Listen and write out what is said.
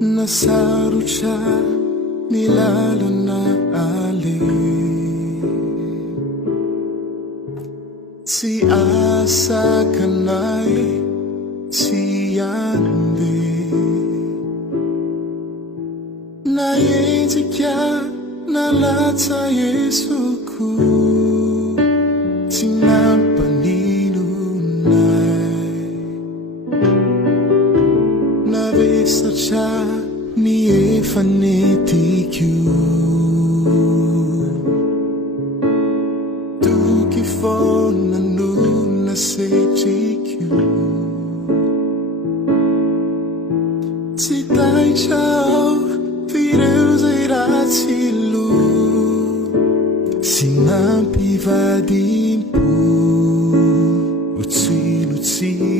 nasarotra ny lalana ale tsy asakanay tsy andeha naenjika nalatsa Jesoko tsy nampaninonay navesatra ny efanetiko toky foana no nasetriko tsy taitrao fireo zay ratsy lo sy nampivadimpo otsilotsilo